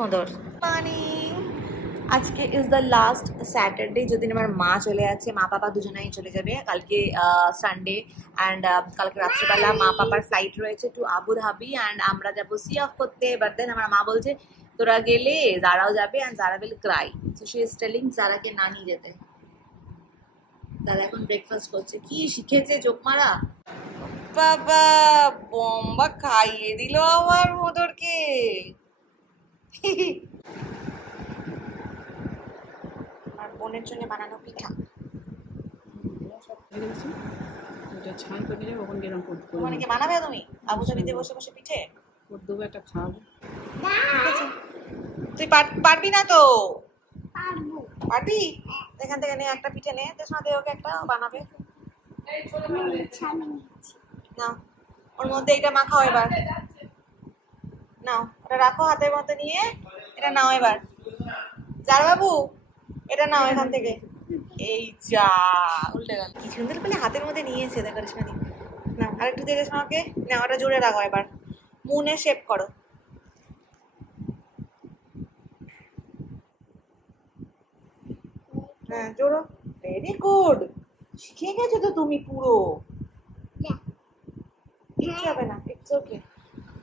বদর morning. আজকে is the last Saturday, যেদিন আমার মা চলে যাচ্ছে। মা পাপা দুজনেই চলে যাবে কালকে সানডে, অ্যান্ড কালকে রাত্রিবেলা মা পাপার ফ্লাইট রয়েছে টু আবু ধাবি, অ্যান্ড আমরা যাবো সি অফ করতে। বাট দেন আমার মা বলছে তোরা গেলে যারাও যাবে, and Zara will cry, so she is telling যারাকে না নিয়ে যেতে। দাদা এখন ব্রেকফাস্ট করছে, কি শিখেছে চোখ মারা। বাবা বম্বা খাইয়ে দিল আমার মোদরকে। আর বোনের জন্য বানানো পিঠা। ওখানে কি বানাবে তুমি আবু ধাবিতে বসে বসে পিঠে? একটা খাবো। তুই পারবি না তো? পারবি? এখান থেকে নে একটা পিঠে নে, দেশমা দে ওকে একটা বানাবে না। ওর মধ্যে এটা মাখাও এবার, নাও ওটা রাখো হাতের মধ্যে নিয়ে, এটা নাও এবার। যার বাবু এটা নাও এখান থেকে। এই যা উল্টে গেল, কি সুন্দর করে হাতের মধ্যে নিয়েছে দেখো রেশমাদি। না আরেকটু দিয়ে রেশমাকে, না ওটা জোরে রাখো এবার, মুনে শেপ করো। হ্যাঁ জোরো, ভেরি গুড, শিখে গেছো তো তুমি পুরো। কিচ্ছু হবে না, ইটস ওকে।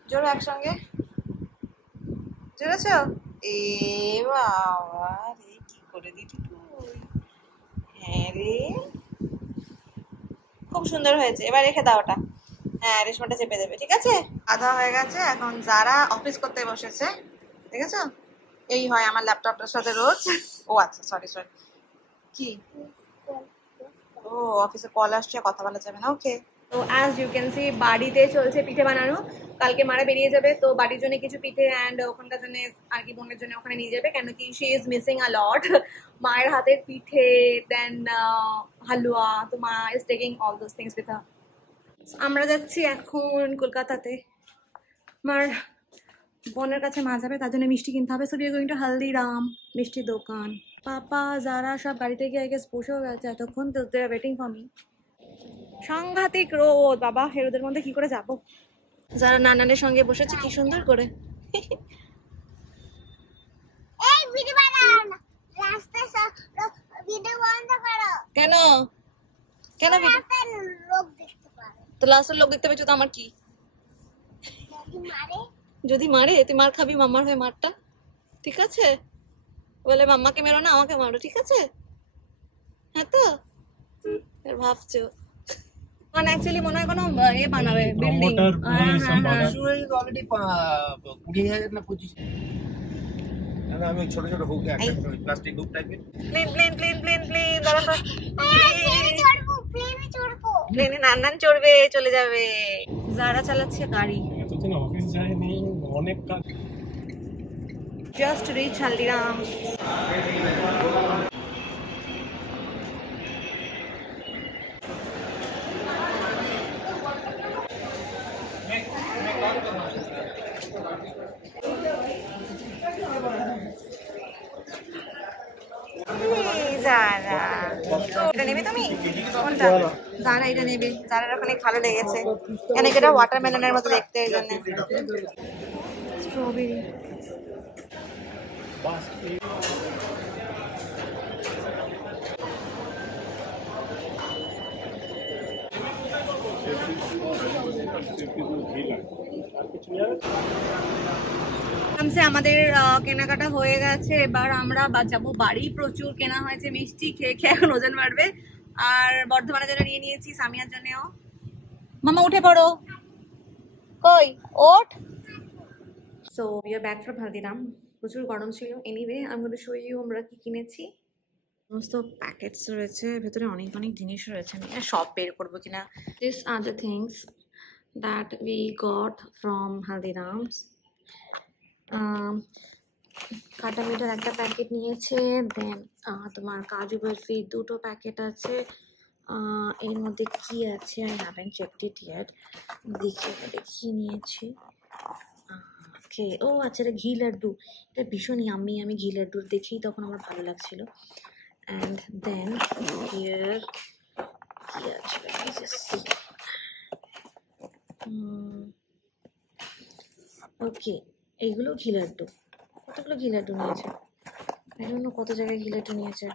জোরো একসঙ্গে, জোরেছ? এ বাবা রে, কি করে দিলি তুই। হ্যাঁ রে, খুব সুন্দর হয়েছে। এবার রেখে দাও ওটা। হ্যাঁ রেশমাটা চেপে দেবে, ঠিক আছে? আধা হয়ে গেছে, এখন যারা অফিস করতে বসেছে, ঠিক আছে? এই হয় আমার ল্যাপটপটার সাথে রোজ। ও আচ্ছা সরি সরি, কি? ও অফিসে কল আসছে, কথা বলা যাবে না, ওকে। তো অ্যাজ ইউ ক্যান সি বাড়িতে চলছে পিঠে বানানো। কালকে মারা বেরিয়ে যাবে, তো বাড়ির জন্য কিছু পিঠে অ্যান্ড ওখানকার জন্য আর কি বোনের জন্য ওখানে নিয়ে যাবে, কেন কি শি ইজ মিসিং আ লট। মায়ের হাতের পিঠে, দেন হালুয়া, তো মা is taking all those things with her. আমরা যাচ্ছি এখন কলকাতাতে, আমার বোনের কাছে মা যাবে, তার জন্য মিষ্টি কিনতে হবে। So we are going to Haldiram মিষ্টির দোকান। পাপা যারা সব গাড়িতে গিয়ে আই গেস বসেও গেছে এতক্ষণ, তো দে আর ওয়েটিং ফর মি। সাংঘাতিক রোদ বাবা, এই রোদের মধ্যে কি করে যাব? যারা নানানের সঙ্গে বসেছে কি সুন্দর করে। কেন কেন তো লাস্টের লোক দেখতে পেয়েছো তো আমার কি? যদি মারে তুই মার খাবি মাম্মার হয়ে মারটা, ঠিক আছে? বলে মাম্মাকে মেরো না, আমাকে মারো, ঠিক আছে? হ্যাঁ তো ভাবছো মানে অ্যাকচুয়ালি মনে হয় কোনো এ বানাবে বিল্ডিং। অলরেডি 20,000 না 25,000। আমি ছোট ছোট হুক একটা প্লাস্টিক হুক টাইপের। Plane plane plane plane plane দাঁড়ান তো, প্লেনে নান্নান চড়বে, চলে যাবে। যারা চালাচ্ছে গাড়ি, এতদিন অফিস যায়নি, অনেক কাজ। Just reach Haldiram. এটা নেবে তুমি? কোনটা? যারা এটা নেবে, যারা অনেক ভালো লেগেছে, কেন এটা ওয়াটারমেলনের মতো দেখতে, ওই জন্য। স্ট্রবেরি আমাদের কেনাকাটা হয়ে গেছে, এবার আমরা যাবো বাড়ি। প্রচুর কেনা হয়েছে মিষ্টি, খেয়ে খেয়ে এখন ওজন বাড়বে। আর বর্ধমানের জন্য নিয়ে নিয়েছি, সামিয়ার জন্যও। মামা উঠে পড়ো, কই ওঠ। So we are back from Haldiram. প্রচুর গরম ছিল। Anyway I am going to show you আমরা কি কিনেছি। সমস্ত প্যাকেটস রয়েছে, ভেতরে অনেক অনেক জিনিস রয়েছে, আমি সব বের করবো কিনা। This are the things that we got from Haldiram's. কাটা মিটার একটা প্যাকেট নিয়েছে, দেন তোমার কাজু বরফি দুটো প্যাকেট আছে। এর মধ্যে কি আছে I haven't checked it yet. দেখি নিয়েছি। ওকে, ও আচ্ছা এটা ঘি লাড্ডু, এটা ভীষণ ইয়াম্মি। আমি ঘি লাড্ডু দেখেই তখন আমার ভালো লাগছিল। অ্যান্ড দেন হিয়ার কি আছে, ওকে এইগুলো ঘি লাড্ডু। কতগুলো ঘি লাড্ডু নিয়েছে, এই জন্য কত জায়গায় ঘি লাড্ডু নিয়েছে।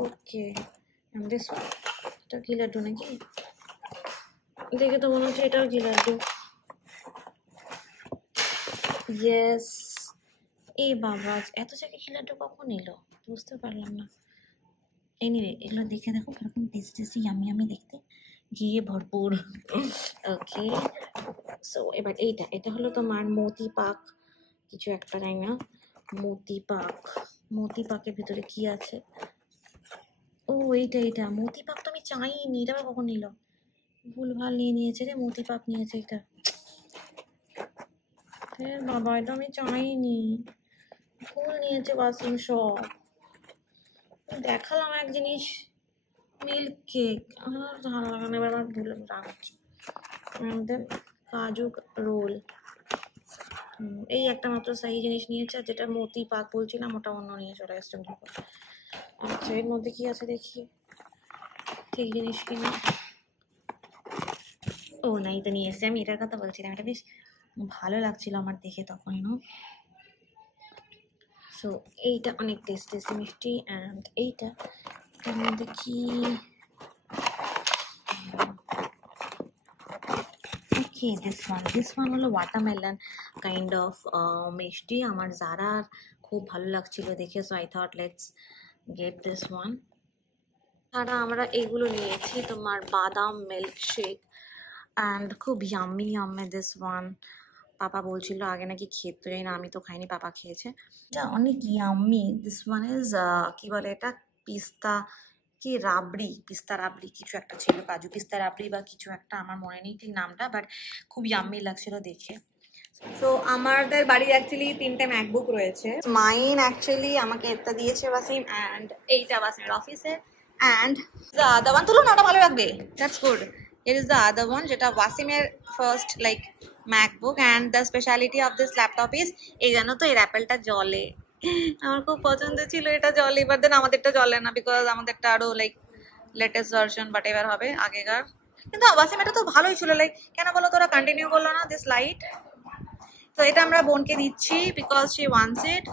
ওকে দিস ওয়ান, এটা ঘি লাড্ডু নাকি? দেখে তো মনে হচ্ছে এটাও ঘি লাড্ডু। ইয়েস। এই বাবা, এত জায়গায় ঘি লাড্ডু কখন এলো বুঝতে পারলাম না। এনিওয়ে এগুলো দেখে দেখো কিরকম টেস্টি ইয়ামি ইয়ামি দেখতে, ঘিয়ে ভরপুর। ওকে সো এবার এটা হলো তোমার মোতি পাক কিছু একটা, জানি না। মোতি পাকের ভিতরে কি আছে? ও এইটা মোতি পাক তো আমি চাইনি, এটা আবার কখন নিল? ভুলভাল নিয়ে নিয়েছে রে, মোতি পাক নিয়েছে এটা। হ্যাঁ বাবা, এটা আমি চাইনি, ভুল নিয়েছে ওয়াসিম সব। দেখালাম এক জিনিস, মিল্ক কেক, আর ভালো লাগে না, এবার আমার ভুলে রাখছি। আমাদের কাজু রোল, এই একটা মাত্র সেই জিনিস নিয়েছে, আর যেটা মোতি পাক বলছিলাম ওটা অন্য নিয়ে চলে এসছে। আচ্ছা এর মধ্যে কি আছে দেখি, ঠিক জিনিস কিনা। ও না, এটা নিয়ে এসছে, আমি এটার কথা বলছিলাম, এটা বেশ ভালো লাগছিল আমার দেখে তখন। সো এইটা অনেক টেস্টি মিষ্টি। অ্যান্ড এটার মধ্যে কি, ওকে দিস ওয়ান হলো ওয়াটারমেলন কাইন্ড অফ মিষ্টি। আমার জারার খুব ভালো লাগছিল দেখে, so I thought let's get this one. আর আমরা এইগুলো নিয়েছি, তোমার বাদাম মিল্ক শেক, অ্যান্ড খুব ইয়াম্মি দিস ওয়ান। পাপা বলছিল আগে নাকি খেতে, যাই না, আমি তো খাইনি, পাপা খেয়েছে। এটা অনেক ইয়াম্মি। দিস ওয়ান ইজ কি বলে এটা, পিস্তা রাবড়ি কিছু একটা ছিল, কাজু পিস্তা রাবড়ি বা কিছু একটা, আমার মনে নেই ঠিক নামটা, বাট খুব ইয়াম্মি লাগছিল দেখে। সো আমাদের বাড়ি অ্যাকচুয়ালি 3টে ম্যাকবুক রয়েছে। মাইন অ্যাকচুয়ালি আমাকে এটা দিয়েছে ওয়াসিম, অ্যান্ড এইটা ওয়াসিমের অফিসে, অ্যান্ড দ্য আদার ওয়ান, তুলো না, ওটা ভালো লাগবে, that's good. Here is the other one, যেটা ওয়াসিমের first like MacBook. And the speciality of this laptop is, এই জানো তো এর অ্যাপেলটা জলে, আমার খুব পছন্দ ছিল এটা জলে, এবার দেন আমাদেরটা জলে না, বিকজ আমাদেরটা আরো লাইক লেটেস্ট ভার্সন বাট এবার হবে আগেকার। কিন্তু ওয়াসিম এটা তো ভালোই ছিল, লাইক কেন বলো তোরা কন্টিনিউ করলো না দিস লাইট। তো এটা আমরা বোনকে দিচ্ছি বিকজ শি ওয়ান্টস ইট।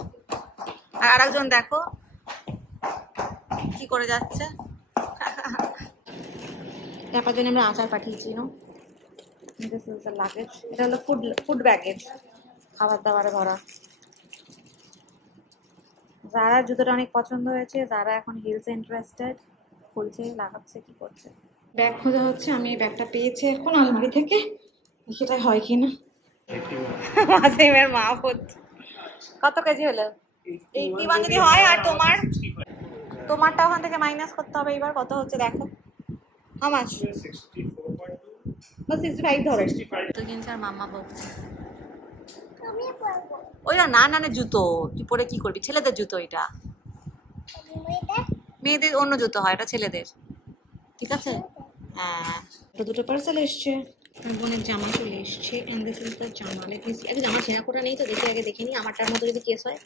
আর আরেকজন দেখো কি করে যাচ্ছে, তারপর জন্য আমরা আচার পাঠিয়েছি। দিস ইজ দ্য লাগেজ, এটা হলো ফুড ব্যাগেজ, খাবার দাবারে ভরা। যারা জুতোটা অনেক পছন্দ হয়েছে, যারা এখন হিলসে ইন্টারেস্টেড, খুলছে, লাগাচ্ছে, কি করছে। ব্যাগ খোঁজা হচ্ছে, আমি এই ব্যাগটা পেয়েছি এখন আলমারি থেকে, সেটা হয় কি না। ওয়াসিমের মা হচ্ছে, কত কেজি হলো? 81 যদি হয়, আর তোমারটা ওখান থেকে মাইনাস করতে হবে। এবার কত হচ্ছে দেখো, আমার 65 ধরো তো কিনছে। আর মাম্মা বলছে ওই না জুতো, তুই পরে কি করবি? ছেলেদের জুতো এটা, মেয়েদের অন্য জুতো হয়, এটা ছেলেদের, ঠিক আছে? হ্যাঁ, দুটো পার্সেল এসছে, আর বোনের জামা চলে এসছে। এন্ড দিস ইজ দ্য জামা। আগে জামা ছেঁড়া কোটা নেই তো, দেখে নিই আমারটার মতো যদি কেস হয়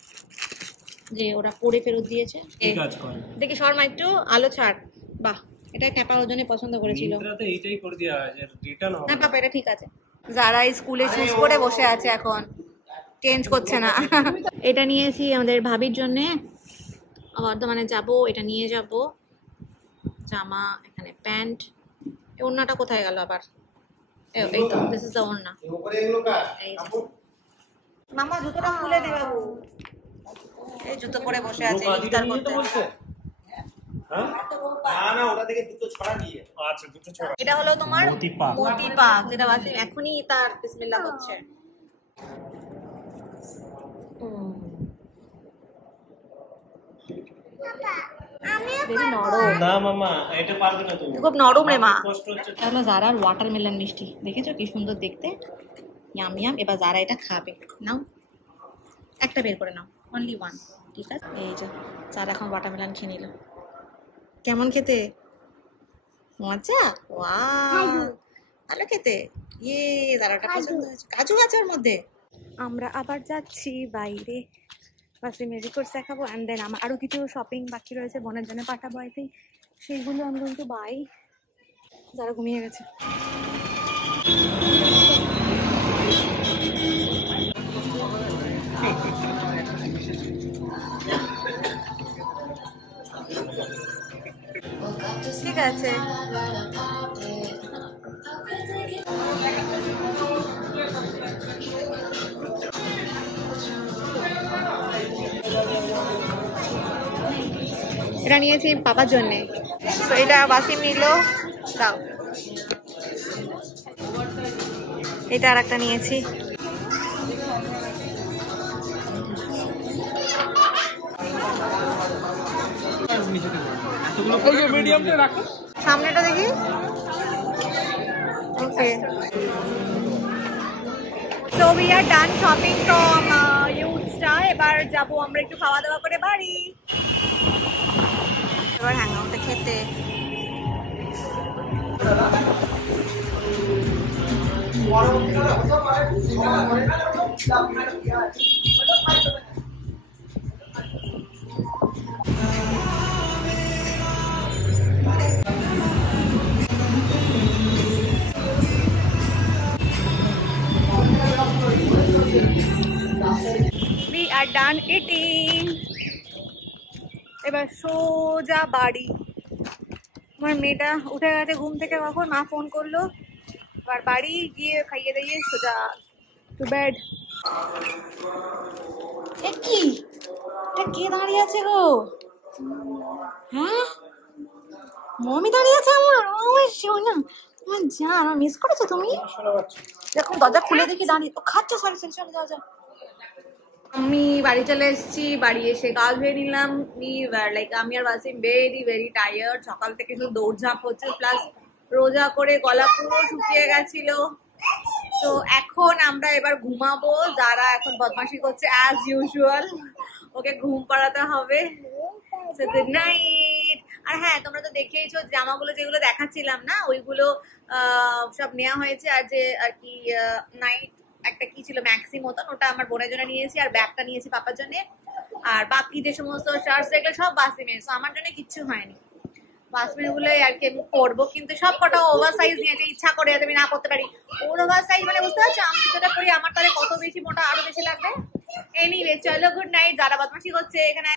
যে ওরা পরে ফেরত দিয়েছে। দেখি শর্মা একটু আলো ছাড়, বাহ, এটা ক্যাপা ওজনে পছন্দ করেছিল। হ্যাঁ পাপা, এটা ঠিক আছে। যারা স্কুলে শুজ পরে বসে আছে এখন, চেঞ্জ করছে না। এটা নিয়েছি আমাদের ভাবির জন্যে, বর্ধমানে যাব, এটা নিয়ে যাব। জামা, এখানে প্যান্ট, ওড়নাটা কোথায় গেল আবার? এই তো, দিস ইজ দ্য ওড়না। মামা জুতোটা খুলে দে বাবু, এই জুতো পরে বসে আছে ইফতার করতে। এটা হলো তোমার মোতি পাক, যেটা ওয়াসিম এখনই তার বিসমিল্লাহ করছে। খুব নরম রে মা। তাহলে জারার ওয়াটারমেলন মিষ্টি, দেখেছো কি সুন্দর দেখতে, ইয়াম ইয়াম। এবার যারা এটা খাবে, নাও একটা বের করে নাও, অনলি ওয়ান, ঠিক আছে? এই যে যারা এখন ওয়াটারমেলন খেয়ে নিল, কেমন খেতে? মজা, ওয়াও ভালো খেতে। ইয়ে, যারাটা পছন্দ হয়েছে, কাজু আছে ওর মধ্যে। আমরা আবার যাচ্ছি বাইরে, ওয়াসিমের রিকোর্স দেখাবো, অ্যান্ড দেন আমার আরও কিছু শপিং বাকি রয়েছে, বোনের জন্য পাঠাবো। আই থিঙ্ক সেইগুলো আমি কিন্তু বাই। যারা ঘুমিয়ে গেছে। গেছে। এটা নিয়েছি পাপার জন্যে, তো এটা বাসিম নিল, দাও। এটা আর একটা নিয়েছি। সামনেটা দেখি। Okay, so we are done shopping from Youth Star. এবার যাবো আমরা একটু খাওয়া দাওয়া করে বাড়ি। এবার হ্যাংআউটে খেতে। We are done eating. এবার সোজা বাড়ি। আমার মেয়েটা উঠে গেছে ঘুম থেকে, কখন মা ফোন করলো। এবার বাড়ি গিয়ে খাইয়ে দাইয়ে সোজা টু বেড। কি এটা কে দাঁড়িয়ে আছে গো? হ্যাঁ, মমি দাঁড়িয়ে আছে আমার। আমার সোনা, আমার জান, আমার মিস করেছো তুমি? দেখো দরজা খুলে দেখি দাঁড়িয়ে খাচ্ছে। সরি সরি, চলে যাও যাও। আমি বাড়ি চলে এসেছি। বাড়ি এসে গা ধুয়ে নিলাম। লাইক আমি আর বাসিম ভেরি টায়ার্ড। সকাল থেকে শুধু দৌড়ঝাঁপ হচ্ছে, প্লাস রোজা করে গলা পুরো শুকিয়ে গেছিল। তো এখন আমরা এবার ঘুমাবো। যারা এখন বদমাশি করছে অ্যাজ ইউজুয়াল, ওকে ঘুম পাড়াতে হবে। Good night. আর হ্যাঁ, তোমরা তো দেখেইছো জামাগুলো যেগুলো দেখাচ্ছিলাম না, ওইগুলো সব নেওয়া হয়েছে। আর যে আর কি নাইট একটা কি ছিল ম্যাক্সি মতন, ওটা আমার বোনের জন্য নিয়েছি। আর ব্যাগটা নিয়েছি পাপার জন্য। আর বাকি যে সমস্ত শার্টস এগুলো সব বাসিমের, তো আমার জন্য কিচ্ছু হয়নি। বাসিমের গুলোই আর কি আমি পরবো, কিন্তু সব কটা ওভার সাইজ নিয়েছে। ইচ্ছা করে আমি না করতে পারি। ওর ওভার সাইজ মানে বুঝতে পারছো, আমি যেটা করি আমার তাহলে কত বেশি মোটা, আরো বেশি লাগবে। এনিওয়ে চলো, গুড নাইট। যারা বদমাশি করছে এখানে